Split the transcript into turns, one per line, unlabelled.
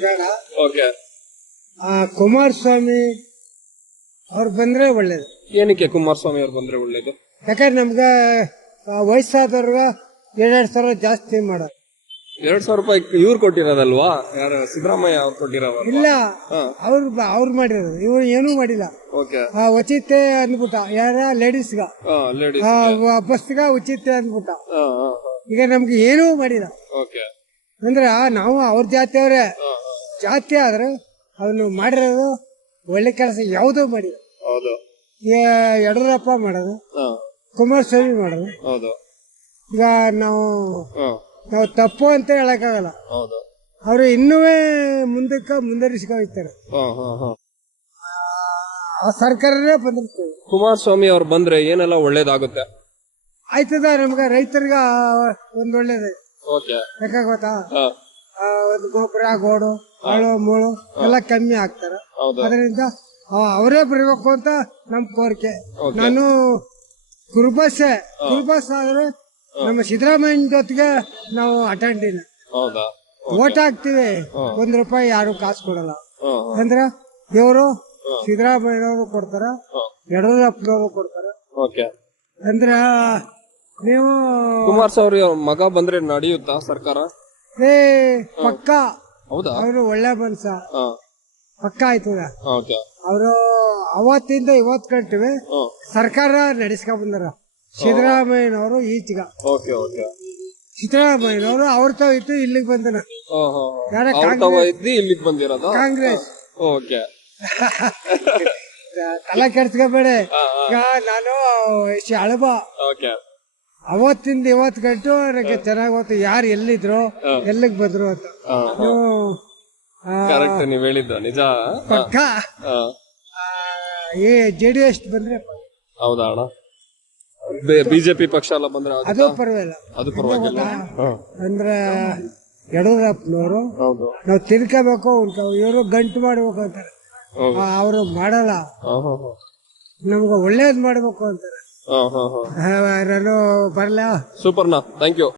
ಬೇಡ
ಓಕೆ.
ಆ, ಕುಮಾರಸ್ವಾಮಿ ಅವ್ರು ಬಂದ್ರೆ ಒಳ್ಳೇದು.
ಏನಕ್ಕೆ ಕುಮಾರಸ್ವಾಮಿ ಅವ್ರು ಬಂದ್ರೆ ಒಳ್ಳೇದು?
ಯಾಕಂದ್ರೆ ನಮ್ಗ ಆ, ಎರಡ್ ಸಾವಿರ ಜಾಸ್ತಿ ಮಾಡೋದು.
ಎರಡ್ ಸಾವಿರ ರೂಪಾಯಿ ಇವ್ರು ಕೊಟ್ಟಿರೋದಲ್ವಾ? ಯಾರು ಸಿದ್ದರಾಮಯ್ಯ ಅವ್ರು ಕೊಟ್ಟಿರೋ
ಇಲ್ಲ. ಅವ್ರು ಅವ್ರು ಮಾಡಿರೋದು. ಇವ್ರು ಏನೂ ಮಾಡಿಲ್ಲ. ಆ, ಉಚಿತ ಅಂದ್ಬಿಟ್ಟ ಯಾರ ಲೇಡೀಸ್ಗ.
ಲೇಡೀಸ್
ಬಸ್ಗ ಉಚಿತ ಅಂದ್ಬಿಟ್ಟ. ಈಗ ನಮ್ಗೆ ಏನೂ ಮಾಡಿಲ್ಲ. ಅಂದ್ರೆ ನಾವು ಅವ್ರ ಜಾತಿಯವ್ರೆ. ಜಾತಿ ಆದ್ರೆ ಅವನು ಮಾಡಿರೋದು ಒಳ್ಳೆ ಕೆಲಸ ಯಾವುದೂ ಮಾಡಿದ್ರು
ಹೌದು.
ಯಡಿಯೂರಪ್ಪ ಮಾಡೋದು
ಹಾ,
ಕುಮಾರಸ್ವಾಮಿ ಮಾಡೋದು.
ಹೌದು.
ಈಗ ನಾವು
ಹಾ,
ನಾವು ತಪ್ಪು ಅಂತ ಹೇಳಕ್ಕಾಗಲ್ಲ.
ಹೌದು.
ಅವರು ಇನ್ನೂ ಮುಂದಕ್ಕೆ ಮುಂದುವರಿಸ್ಕೊ ಹೋಗ್ತಾರೆ
ಹಾ, ಹಾ, ಹಾ.
ಆ ಸರ್ಕಾರನೇ ಬಂದಿರ್ತೇವೆ.
ಕುಮಾರಸ್ವಾಮಿ ಅವ್ರು ಬಂದ್ರೆ ಏನೆಲ್ಲ ಒಳ್ಳೇದಾಗುತ್ತೆ?
ಆಯ್ತದ ನಮ್ಗೆ ರೈತರಿಗ ಒಂದ್ ಒಳ್ಳೇದು.
ಓಕೆ.
ಯಾಕೆ ಗೊತ್ತಾ?
ಹಾ,
ಗೊಬ್ಬರ ಗೋಡು ಹಳು ಮೂಳು ಎಲ್ಲ ಕಮ್ಮಿ ಆಗ್ತಾರೆ ಅದರಿಂದ ಅವರೇ ಬರಬೇಕು ಅಂತ ನಮ್ ಕೋರಿಕೆ. ನಾನು ಕುರುಬಸ್ಸೆ ಕುರುಬಸ್ ಆದ್ರೆ ನಮ್ಮ ಸಿದ್ದರಾಮಯ್ಯನ ಜೊತೆಗೆ ನಾವು ಅಟೆಂಡ್ ಇಲ್ಲ.
ಹೌದಾ?
ಓಟ್ ಹಾಕ್ತಿವಿ. ಒಂದ್ ರೂಪಾಯಿ ಯಾರು ಕಾಸು ಕೊಡಲ್ಲ. ಅಂದ್ರ ಇವರು ಸಿದ್ದರಾಮಯ್ಯನವರು ಕೊಡ್ತಾರ. ಯಡಿಯೂರಪ್ಪನವರು ಕೊಡ್ತಾರ. ಅಂದ್ರ ನೀವು
ಕುಮಾರಸ್ವಾಮಿ ಮಗ ಬಂದ್ರೆ ನಡೆಯುತ್ತಾ ಸರ್ಕಾರ?
ಏ ಪಕ್ಕ.
ಹೌದಾ?
ಅವರು ಒಳ್ಳೆ ಮನ್ಸ
ಹಾ,
ಪಕ್ಕ ಆಯ್ತದ
ಓಕೆ.
ಅವರು ಅವತ್ತಿಂದ ಇವತ್ ಕಂಟಿವಿ ಸರ್ಕಾರ ನಡೆಸ್ಕೊಂಡ್ ಬಂದಾರ. ಸಿದ್ದರಾಮಯ್ಯನವರು ಈಚೆಗ.
Okay okay.
ಸಿದ್ದರಾಮಯ್ಯನವರು ಅವ್ರ ತಾವ ಇತ್ತು ಇಲ್ಲಿಗೆ ಬಂದನ.
ಓಹೋ.
ಯಾರ
ಇದ್ದು ಇಲ್ಲಿಗೆ ಬಂದಿರೋದು?
ಕಾಂಗ್ರೆಸ್.
ಓಕೆ.
ತಲೆ ಕೆಡ್ಸ್ಕೋಬೇಡ. ಈಗ ನಾನು ಅಳಬ.
ಓಕೆ.
ಅವತ್ತಿಂದ ಇವತ್ ಗಂಟು ನನಗೆ ಚೆನ್ನಾಗಿ ಹೋಗ್ತು ಯಾರು ಎಲ್ಲಿದ್ರು ಎಲ್ಲಿಗೆ ಬಂದ್ರು ಅಂತ. ನೀವು
ಕರೆಕ್ಟ್ ನೀವ್ ಹೇಳಿದ್ದು ನಿಜ?
ಪಕ್ಕ? ಏ ಜೆ ಡಿ ಎಸ್ ಬಂದ್ರೆ
ಹೌದಾ ಅಣ್ಣ? ಬಿಜೆಪಿ ಪಕ್ಷ ಎಲ್ಲ ಬಂದ್ರೆ
ಅದು ಪರವಾಗಿಲ್ಲ.
ಅದು ಪರವಾಗಿಲ್ಲ.
ಅಂದ್ರೆ ಯಡಿಯೂರಪ್ಪನವರು ನಾವು ತಿನ್ಕೋಬೇಕು ಉಂಟು ಇವರು ಗಂಟು ಮಾಡ್ಬೇಕು ಅಂತಾರೆ. ಅವರು ಮಾಡಲ್ಲ. ನಮ್ಗೆ ಒಳ್ಳೇದ್ ಮಾಡ್ಬೇಕು ಅಂತಾರೆ.
ಹಾ, ಹಾ, ಹಾ.
ಆ, ಬರಲ್ಲ
ಸೂಪರ್ನಾ ಥ್ಯಾಂಕ್ ಯು